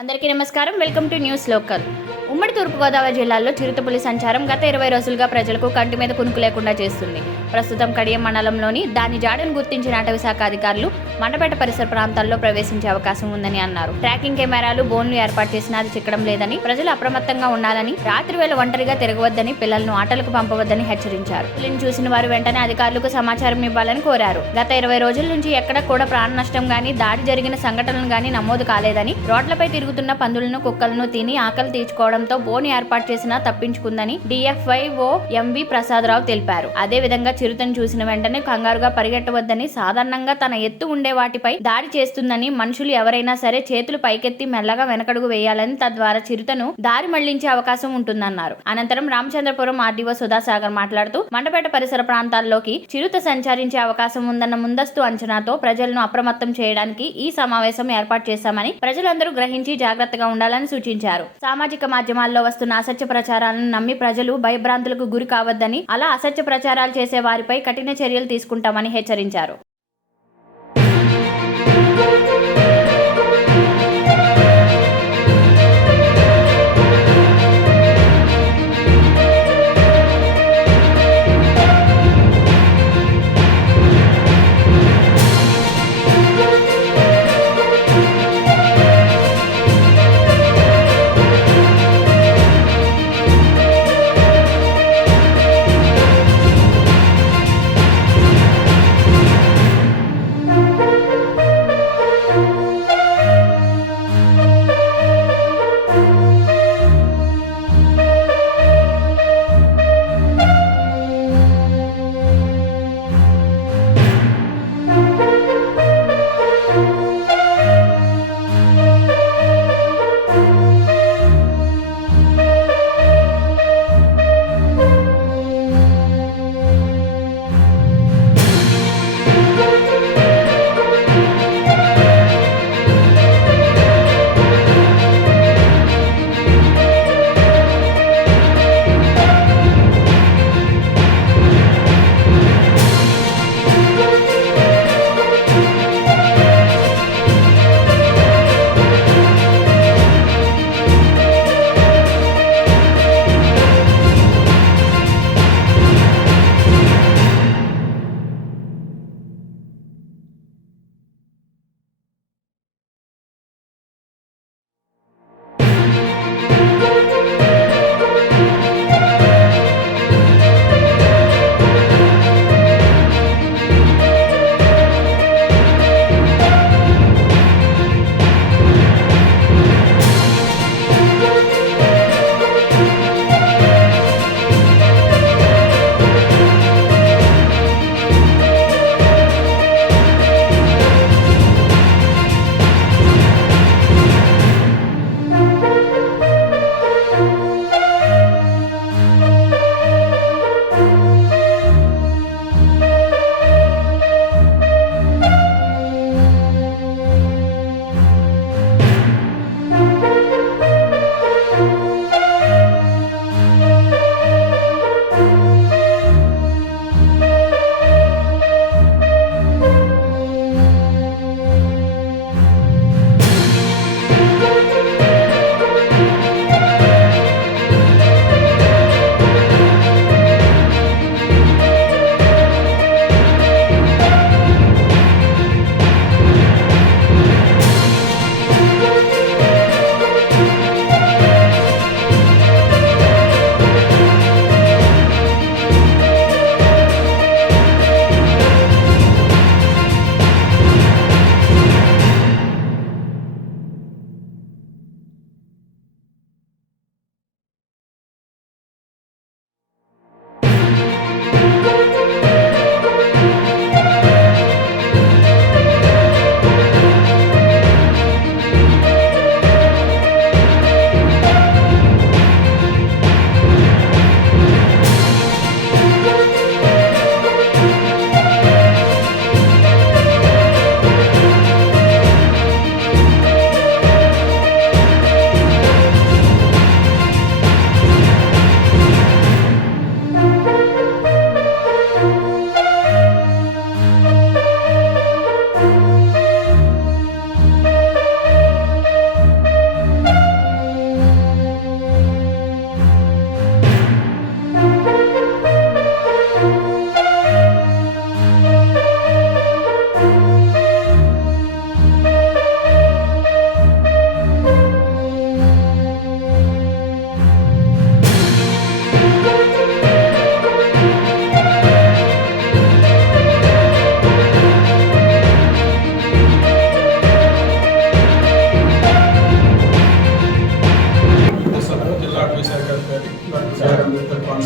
అందరికీ నమస్కారం. Welcome to news local. ఉమ్మడి తూర్పుగోదావరి జిల్లాలో చిరుతపులి సంచారం గత 20 రోజులుగా ప్రజలకు కంటి మీద కునుకు లేకుండా చేస్తుంది. ప్రస్తుతం కడియం మండలంలోని దాని జాడను గుర్తించిన అటవీశాఖ అధికారులు మండపేట పరిసర ప్రాంతాల్లో ప్రవేశించే అవకాశం ఉందని అన్నారు. ట్రాకింగ్ కెమెరాలు, బోన్లు ఏర్పాటు చేసినా అది చిక్కడం లేదని, ప్రజలు అప్రమత్తంగా ఉండాలని, రాత్రి వేళ ఒంటరిగా తిరగవద్దని, పిల్లలను ఆటలకు పంపవద్దని హెచ్చరించారు. పులిని చూసిన వారు వెంటనే అధికారులకు సమాచారం ఇవ్వాలని కోరారు. గత 20 రోజుల నుంచి ఎక్కడ కూడా ప్రాణ నష్టం గానీ, దాడి జరిగిన సంఘటనలు గానీ నమోదు కాలేదని, రోడ్లపై తిరుగుతున్న పందులను, కుక్కలను తిని ఆకలి తీర్చుకోవడంతో బోన్ ఏర్పాటు చేసినా తప్పించుకుందని DFIO ఎంవి ప్రసాదరావు తెలిపారు. అదే విధంగా చిరుతను చూసిన వెంటనే కంగారుగా పరిగెట్టవద్దని, సాధారణంగా తన ఎత్తు ఉండే వాటిపై దాడి చేస్తుందని, మనుషులు ఎవరైనా సరే చేతులు పైకెత్తి మెల్లగా వెనకడుగు వేయాలని, తద్వారా చిరుతను దారి మళ్లించే అవకాశం ఉంటుందన్నారు. అనంతరం రామచంద్రపురం ఆర్డీఓ సుధాసాగర్ మాట్లాడుతూ మండపేట పరిసర ప్రాంతాల్లోకి చిరుత సంచరించే అవకాశం ఉందన్న ముందస్తు అంచనాతో ప్రజలను అప్రమత్తం చేయడానికి ఈ సమావేశం ఏర్పాటు చేశామని, ప్రజలందరూ గ్రహించి జాగ్రత్తగా ఉండాలని సూచించారు. సామాజిక మాధ్యమాల్లో వస్తున్న అసత్య ప్రచారాలను నమ్మి ప్రజలు భయభ్రాంతులకు గురి కావద్దని, అలా అసత్య ప్రచారాలు చేసే వారిపై కఠిన చర్యలు తీసుకుంటామని హెచ్చరించారు.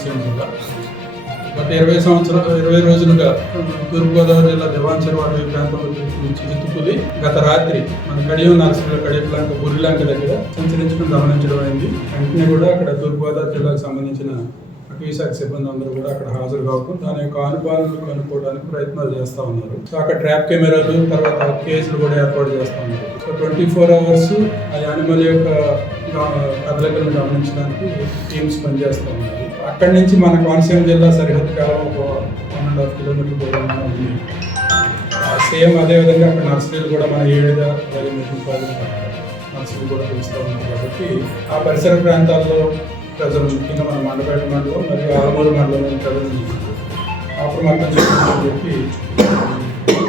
కోనసీమ జిల్లా. గత 20 రోజులుగా తూర్పుగోదావరి జిల్లా దివాంచర్ అటవీ ప్రాంతంలో చిరుతపులి గత రాత్రి మన కడియం నర్సరీలో కడియపులంక బుర్రిలంక దగ్గర సంచరించడం గమనించడం అయింది. వెంటనే కూడా అక్కడ తూర్పుగోదావరి జిల్లాకు సంబంధించిన అటవీ శాఖ సిబ్బంది అందరూ కూడా అక్కడ హాజరు కావడం, దాని యొక్క ఆనుపాలను కనుక్కోవడానికి ప్రయత్నాలు చేస్తూ ఉన్నారు. సో అక్కడ ట్రాప్ కెమెరాలు, తర్వాత కేసులు కూడా ఏర్పాటు చేస్తూ ఉన్నారు. సో 24 hours ఆ యానిమల్ యొక్క కదలికలను గమనించడానికి టీమ్స్ పనిచేస్తూ ఉన్నారు. అక్కడి నుంచి మన కోనసీమ జిల్లా సరిహద్దు కాలం 1.5 kilometers దూరంలో ఉంది. సేమ్ అదేవిధంగా అక్కడ నర్సరీలు కూడా మన ఏడుగా నర్సరీలు కూడా పెంచుతూ ఉన్నారు. కాబట్టి ఆ పరిసర ప్రాంతాల్లో ప్రజలు, ముఖ్యంగా మన మండపేట మండలం మరియు ఆలమూరు మండలంలోని ప్రజలు అప్రమత్తం చేయాలని చెప్పి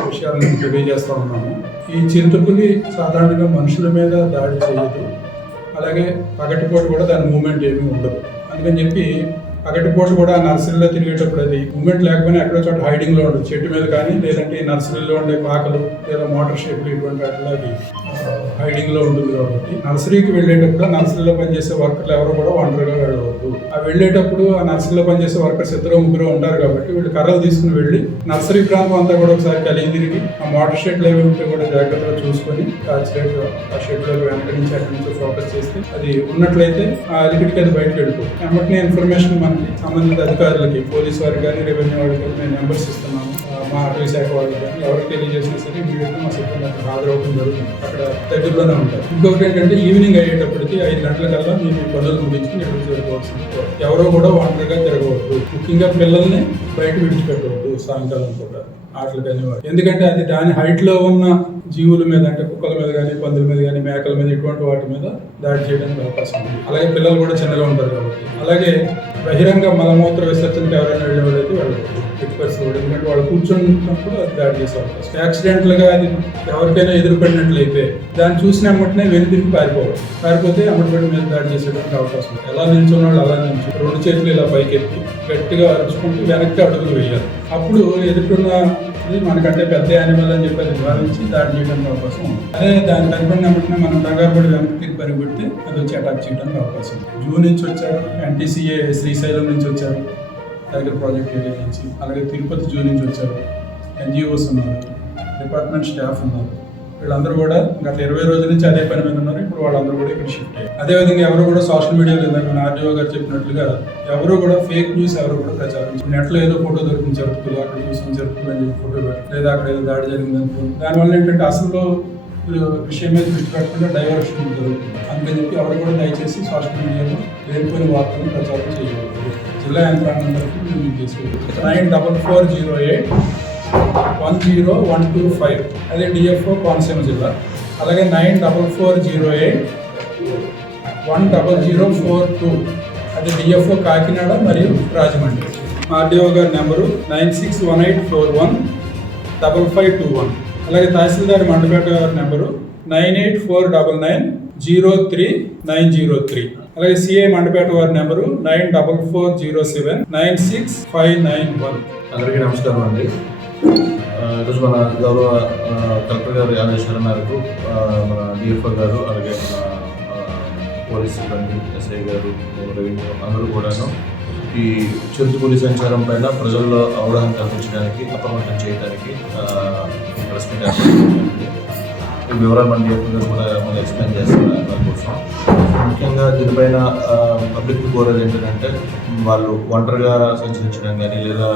విషయాలను తెలియజేస్తూ ఉన్నాము. ఈ చిరుతపులి సాధారణంగా మనుషుల మీద దాడి చేయదు, అలాగే పగటిపూట కూడా దాని మూమెంట్ ఏమీ ఉండదు. అందుకని చెప్పి పగటిపూట కూడా నర్సరీలో తిరిగేటప్పుడు అది మూమెంట్ లేకపోయినా ఎక్కడో చోట హైడింగ్లో ఉండదు, చెట్టు మీద కానీ, లేదంటే నర్సరీలో ఉండే పాకలు లేదా మోటార్ షేప్లు ఇటువంటి వాటిలాగి హైడింగ్లో ఉంటుంది. కాబట్టి నర్సరీకి వెళ్ళేటప్పుడు నర్సరీలో పనిచేసే వర్కర్లు ఎవరు కూడా ఒంటరిగా వెళ్ళవద్దు. ఆ వెళ్ళేటప్పుడు ఆ నర్సరీలో పనిచేసే వర్కర్స్ 2-3 ఉంటారు. కాబట్టి వీళ్ళు కర్రలు తీసుకుని వెళ్ళి నర్సరీ ప్రాంతం అంతా కూడా ఒకసారి కలిగి తిరిగి ఆ మోటార్ షెడ్లు ఏవి ఉంటే కూడా జాగ్రత్తగా చూసుకొని ఆ షెడ్లో వెనక నుంచి అక్కడి నుంచి ఫోకస్ చేస్తే అది ఉన్నట్లయితే ఆ అలికిడికి అది బయటకు వెళ్ళిపోతుంది. వెంటనే ఇన్ఫర్మేషన్ మనకి సంబంధిత అధికారులకి, పోలీసు వారికి కానీ, రెవెన్యూ వారికి కానీ మేము నెంబర్స్ ఇస్తున్నాము. మా అటవీ శాఖ వాళ్ళకి కానీ ఎవరికి తెలియజేసినా సరే ఇమీడియట్గా మా సిబ్బంది అక్కడ హాజరవడం జరుగుతుంది. అక్కడ దగ్గరలోనే ఉంటారు. ఇంకొకటి ఏంటంటే ఈవినింగ్ అయ్యేటప్పటికి 5 గంటలకల్లా మేము ఈ పనులు ముగించుకుని ఎప్పుడు చేరుకోవాల్సింది. ఎవరో కూడా ఒంటరిగా తిరగవద్దు, ముఖ్యంగా పిల్లల్ని బయట విడిచిపెట్టవద్దు సాయంకాలం కూడా ఆటలు కానివాడు. ఎందుకంటే అది దాని హైట్లో ఉన్న జీవుల మీద, అంటే కుక్కల మీద కానీ, పందుల మీద కానీ, మేకల మీద, ఇటువంటి వాటి మీద దాడి చేయడానికి అవకాశం ఉంది. అలాగే పిల్లలు కూడా చిన్నగా ఉంటారు కాబట్టి. అలాగే బహిరంగ మలమూత్ర విసర్జనకు ఎవరైనా వెళ్ళేవాళ్ళైతే వెళ్ళకూడదు, ఎట్టి పరిస్థితులు. ఎందుకంటే వాళ్ళు కూర్చున్నప్పుడు అది దాడి చేసే అవకాశం. యాక్సిడెంట్లుగా అది ఎవరికైనా ఎదురుపడినట్లయితే దాన్ని చూసిన వెంటనే వెనుదిరిగి పారిపోతే అమ్మటిపడి మీద దాడి చేసేటువంటి అవకాశం ఉంది. ఎలా నిల్చున్న వాళ్ళు అలా నిల్చు, 2 చేతులు ఇలా పైకెత్తి గట్టిగా అరుచుకుంటూ వెనక్కి అడుగులు వేయాలి. అప్పుడు ఎదుర్కొన్న మనకంటే పెద్ద యానిమల్ అని చెప్పి అది భావించి దాడి చేయడానికి అవకాశం ఉంది. అదే దాన్ని కనుక్కున్నప్పటినే మనం కంగారు పడి వెనక్కి తిరిగి పరిగెడితే అది వచ్చి అటాక్ చేయడానికి అవకాశం ఉంది. జూ నుంచి వచ్చారు, NTCA శ్రీశైలం నుంచి వచ్చారు, టైగర్ ప్రాజెక్ట్ ఏరియా నుంచి, అలాగే తిరుపతి జూ నుంచి వచ్చారు, NGOs ఉన్నారు, డిపార్ట్మెంట్ స్టాఫ్ ఉన్నారు. వీళ్ళందరూ కూడా గత 20 రోజుల నుంచి అదే పని మీద ఉన్నారు. ఇప్పుడు వాళ్ళందరూ కూడా ఇక్కడ షిఫ్ట్ అయ్యారు. అదేవిధంగా ఎవరు కూడా సోషల్ మీడియాలో ఇందాక మన RDO గారు చెప్పినట్లుగా ఎవరు కూడా ఫేక్ న్యూస్ ఎవరు కూడా ప్రచారం నెట్లో ఏదో ఫోటో దొరికింది జరుపుతుంది, అక్కడ చూసిన జరుపుతుంది అని చెప్పి ఫోటో పెట్టి, లేదా అక్కడ ఏదో దాడి జరిగింది అనుకోండి. దానివల్ల ఏంటంటే అసలు విషయం మీద దృష్టి పెట్టకుండా డైవర్షన్ జరుగుతుంది. అందుకని చెప్పి ఎవరు కూడా దయచేసి సోషల్ మీడియాలో లేనిపోయిన వార్తలను ప్రచారం చేయకూడదు. జిల్లా యంత్రాంగం తరఫున మేము చేసుకోవచ్చు. 9408 10125 అదే DFO కోనసీమ జిల్లా. అలాగే 9440810042 అది DFO కాకినాడ మరియు రాజమండ్రి. RDO గారి నెంబరు 9618415521. అలాగే తహసీల్దార్ మండపేట గారి నెంబరు 9849903903. అలాగే CA మండపేట వారి నెంబరు 9440796591. అందరికీ నమస్కారం అండి. ఈరోజు మన గౌరవ కలెక్టర్ గారి ఆదేశాల మేరకు మన DFO గారు, అలాగే మన పోలీస్ సిబ్బంది, SI గారు, రెవెన్యూ అందరూ కూడాను ఈ చిరుతపులి సంచారం పైన ప్రజల్లో అవగాహన కల్పించడానికి, అప్రమత్తం చేయడానికి ప్రెస్ మీట్ ఏర్పాటు చేయాలి. ఈ వివరాలు మన DFO గారు కూడా మనం ఎక్స్ప్లెయిన్ చేస్తారు దానికోసం. ముఖ్యంగా దీనిపైన పబ్లిక్కి కోరేది ఏంటంటే వాళ్ళు ఒంటరిగా సంచరించడం కానీ, లేదా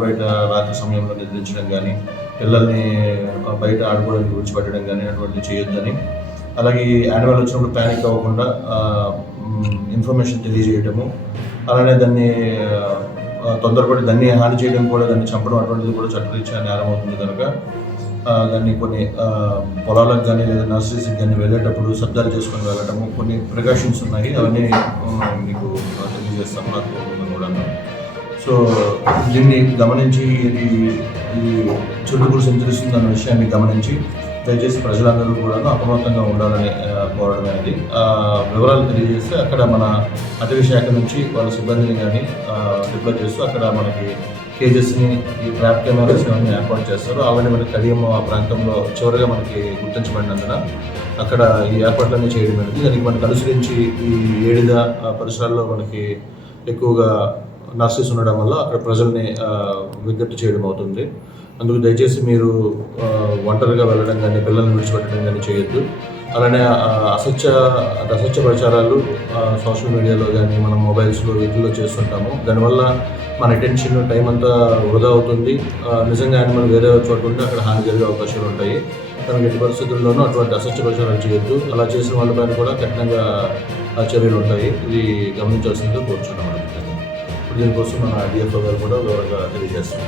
బయట రాత్రి సమయంలో నిద్రించడం కానీ, పిల్లల్ని బయట ఆడుకోవడానికి విడిచిపెట్టడం కానీ అటువంటివి చేయొద్దని, అలాగే ఈ యానిమల్ వచ్చినప్పుడు ప్యానిక్ అవ్వకుండా ఇన్ఫర్మేషన్ తెలియజేయటము, అలానే దాన్ని తొందరపడి దాన్ని హాని చేయడం కూడా, దాన్ని చంపడం అటువంటిది కూడా చట్టరీత్యా నేరం అవుతుంది కనుక దాన్ని కొన్ని పొలాలకు కానీ లేదా నర్సరీస్కి కానీ వెళ్ళేటప్పుడు శబ్దాలు చేసుకొని వెళ్ళటము, కొన్ని ప్రికాషన్స్ ఉన్నాయి, అవన్నీ మీకు తెలియజేస్తాము నాకు కూడా. సో దీన్ని గమనించి ఈ చిరుతపులి సంచరిస్తుందన్న విషయాన్ని గమనించి దయచేసి ప్రజలందరూ కూడా అప్రమత్తంగా ఉండాలని కోరడం అనేది. వివరాలు తెలియజేస్తే అక్కడ మన అటవీ శాఖ నుంచి వాళ్ళ సిబ్బందిని కానీ డిప్లాయ్ చేస్తూ అక్కడ మనకి కేజెస్ని, ఈ ట్రాప్ కెమెరాస్ అన్ని ఏర్పాటు చేస్తారు. ఆల్రెడీ మనకి కడియం ఆ ప్రాంతంలో చివరిగా మనకి గుర్తించబడినందున అక్కడ ఈ ఏర్పాట్లన్నీ చేయడం అనేది. దానికి మనకు అనుసరించి ఈ ఏడిద పరిసరాల్లో మనకి ఎక్కువగా నర్సెస్ ఉండడం వల్ల అక్కడ ప్రజల్ని విజ్ఞప్తి చేయడం అవుతుంది. అందుకు దయచేసి మీరు ఒంటరిగా వెళ్ళడం కానీ పిల్లల్ని విడిచిపెట్టడం కానీ చేయొద్దు. అలానే అసత్య ప్రచారాలు సోషల్ మీడియాలో కానీ మన మొబైల్స్లో వీటిల్లో చేస్తుంటాము. దానివల్ల మన అటెన్షన్ టైం అంతా వృధా అవుతుంది. నిజంగా యానిమల్ వేరే చోట ఉంటే అక్కడ హాని జరిగే అవకాశాలు ఉంటాయి. కనుక ఎట్టి పరిస్థితుల్లోనూ అటువంటి అసత్య ప్రచారాలు చేయొద్దు. అలా చేసిన వాళ్ళపైన కూడా కఠినంగా చర్యలు ఉంటాయి. ఇది గమనించాల్సిందిగా కోరుచున్నాం. ఇప్పుడు దీనికోసం మన డిఎఫ్ఓ గారు కూడా వివరంగా తెలియజేస్తాం.